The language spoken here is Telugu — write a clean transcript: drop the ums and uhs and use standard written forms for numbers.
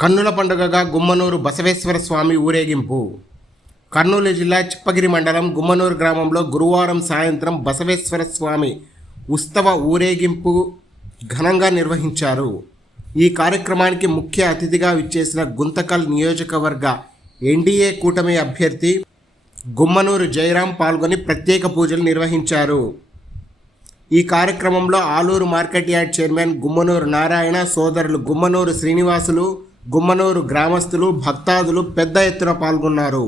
కన్నుల పండుగగా గుమ్మనూరు బసవేశ్వర స్వామి ఊరేగింపు. కర్నూలు జిల్లా చిప్పగిరి మండలం గుమ్మనూరు గ్రామంలో గురువారం సాయంత్రం బసవేశ్వర స్వామి ఉత్సవ ఊరేగింపు ఘనంగా నిర్వహించారు. ఈ కార్యక్రమానికి ముఖ్య అతిథిగా విచ్చేసిన గుంతకల్ నియోజకవర్గ ఎన్డీఏ కూటమి అభ్యర్థి గుమ్మనూరు జయరాం పాల్గొని ప్రత్యేక పూజలు నిర్వహించారు. ఈ కార్యక్రమంలో Aluru market yard chairman Gummanuru Narayana, సోదరులు గుమ్మనూరు శ్రీనివాసులు, గుమ్మనూరు గ్రామస్తులు, భక్తాదులు పెద్ద ఎత్తున పాల్గొన్నారు.